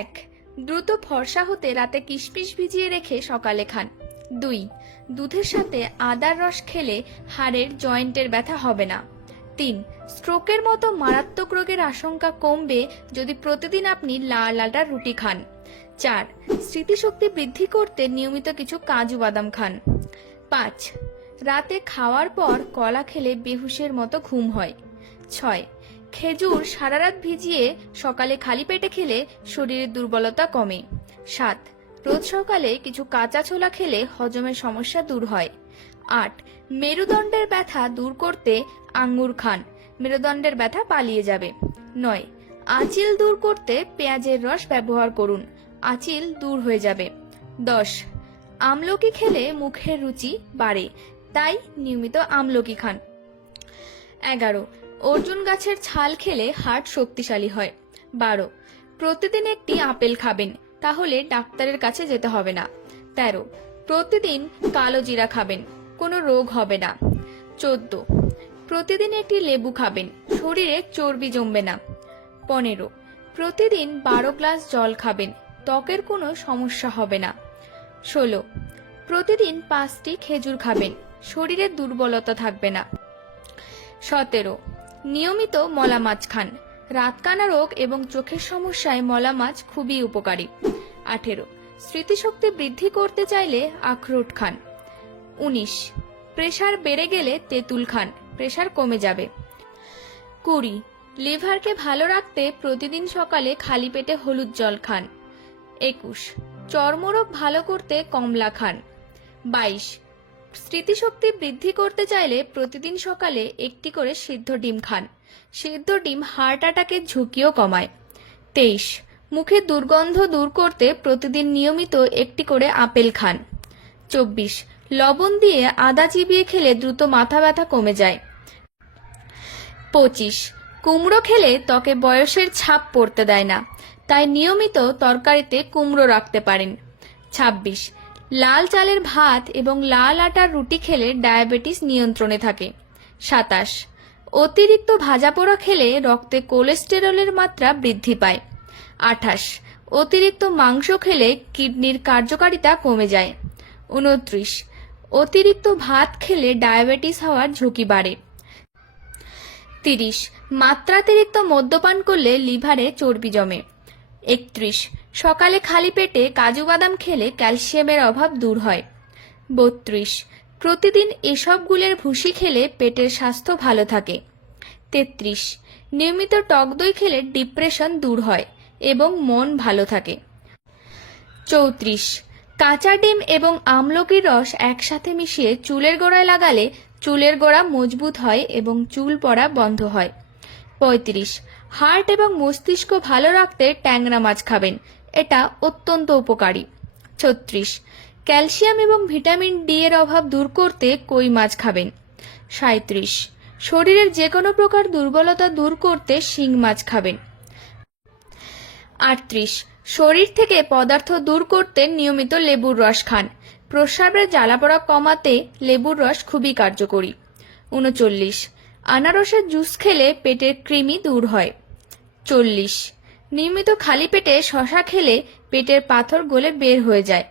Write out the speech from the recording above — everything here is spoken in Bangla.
এক, দ্রুত ফর্সা হতে রাতে কিশমিশ ভিজিয়ে রেখে সকালে খান। দুই, দুধের সাথে আদার রস খেলে হাড়ের জয়েন্টের ব্যথা হবে না। তিন, স্ট্রোকের মতো মারাত্মক রোগের আশঙ্কা কমবে যদি প্রতিদিন আপনি লাল আটার রুটি খান। চার, স্মৃতিশক্তি বৃদ্ধি করতে নিয়মিত কিছু কাজু বাদাম খান। পাঁচ, রাতে খাওয়ার পর কলা খেলে বেহুশের মতো ঘুম হয়। ছয় খেজুর সারা রাত ভিজিয়ে সকালে খালি পেটে খেলে শরীরের দুর্বলতা কমে। সাত, রোজ সকালে কিছু কাঁচা ছোলা খেলে হজমের সমস্যা দূর হয়। আট, মেরুদণ্ডের ব্যথা দূর করতে আঙ্গুর খান। মেরুদণ্ডের ব্যথা পালিয়ে যাবে। নয়, আঁচিল দূর করতে পেঁয়াজের রস ব্যবহার করুন। আঁচিল দূর হয়ে যাবে। দশ, আমলকি খেলে মুখের রুচি বাড়ে, তাই নিয়মিত আমলকি খান। এগারো অর্জুন গাছের ছাল খেলে হার্ট শক্তিশালী হয়। বারো। প্রতিদিন একটি আপেল খাবেন, তাহলে ডাক্তারের কাছে যেতে হবে না। তেরো। প্রতিদিন কালো জিরা খাবেন, কোনো রোগ হবে না। চোদ্দ। প্রতিদিন একটি লেবু খাবেন, শরীরে চর্বি জমবে না। পনেরো। প্রতিদিন বারো গ্লাস জল খাবেন, ত্বকের কোনো সমস্যা হবে না। ষোলো। প্রতিদিন পাঁচটি খেজুর খাবেন, শরীরে দুর্বলতা থাকবে না। সতেরো। নিয়মিত মলা মাছ খান। রাতকানা রোগ এবং চোখের সমস্যায় মলা মাছ খুবই উপকারী। আঠেরো। স্মৃতিশক্তি বৃদ্ধি করতে চাইলে আখরোট খান। উনিশ। প্রেশার বেড়ে গেলে তেঁতুল খান। প্রেশার কমে যাবে। কুড়ি। লিভারকে ভালো রাখতে প্রতিদিন সকালে খালি পেটে হলুদ জল খান। একুশ। চর্মরোগ ভালো করতে কমলা খান। বাইশ। স্মৃতিশক্তি বৃদ্ধি করতে চাইলে প্রতিদিন সকালে একটি করে সিদ্ধ ডিম খান। সিদ্ধ ডিম হার্ট অ্যাটাকের ঝুঁকিও কমায়। তেইশ, মুখে দুর্গন্ধ দূর করতে প্রতিদিন নিয়মিত একটি করে আপেল খান। চব্বিশ, লবণ দিয়ে আদা চিবিয়ে খেলে দ্রুত মাথা ব্যথা কমে যায়। পঁচিশ, কুমড়ো খেলে ত্বকে বয়সের ছাপ পড়তে দেয় না, তাই নিয়মিত তরকারিতে কুমড়ো রাখতে পারেন। ছাব্বিশ লাল চালের ভাত এবং লাল আটার রুটি খেলে ডায়াবেটিস নিয়ন্ত্রণে থাকে। সাতাশ। অতিরিক্ত ভাজা পোড়া খেলে রক্তে কোলেস্টেরলের মাত্রা বৃদ্ধি পায়। আঠাশ। অতিরিক্ত মাংস খেলে কিডনির কার্যকারিতা কমে যায়। উনত্রিশ অতিরিক্ত ভাত খেলে ডায়াবেটিস হওয়ার ঝুঁকি বাড়ে। তিরিশ। মাত্রাতিরিক্ত মদ্যপান করলে লিভারে চর্বি জমে। একত্রিশ। সকালে খালি পেটে কাজু বাদাম খেলে ক্যালসিয়ামের অভাব দূর হয়। বত্রিশ। প্রতিদিন এসব গুলের ভুসি খেলে পেটের স্বাস্থ্য ভালো থাকে। তেত্রিশ। নিয়মিত টক দই খেলে ডিপ্রেশন দূর হয় এবং মন ভালো থাকে। চৌত্রিশ। কাঁচা ডিম এবং আমলকির রস একসাথে মিশিয়ে চুলের গোড়ায় লাগালে চুলের গোড়া মজবুত হয় এবং চুল পড়া বন্ধ হয়। পঁয়ত্রিশ। হার্ট এবং মস্তিষ্ক ভালো রাখতে ট্যাংরা মাছ খাবেন। এটা অত্যন্ত উপকারী। ছত্রিশ। ক্যালসিয়াম এবং ভিটামিন ডি এর অভাব দূর করতে কই মাছ খাবেন? সাঁত্রিশ শরীরের যে কোনো প্রকার দুর্বলতা দূর করতে শিং মাছ খাবেন। আটত্রিশ। শরীর থেকে পদার্থ দূর করতে নিয়মিত লেবুর রস খান। প্রস্রাবের জ্বালাপড়া কমাতে লেবুর রস খুবই কার্যকরী। উনচল্লিশ। আনারসের জুস খেলে পেটের কৃমি দূর হয়। চল্লিশ। নিয়মিত খালি পেটে শশা খেলে পেটের পাথর গলে বের হয়ে যায়।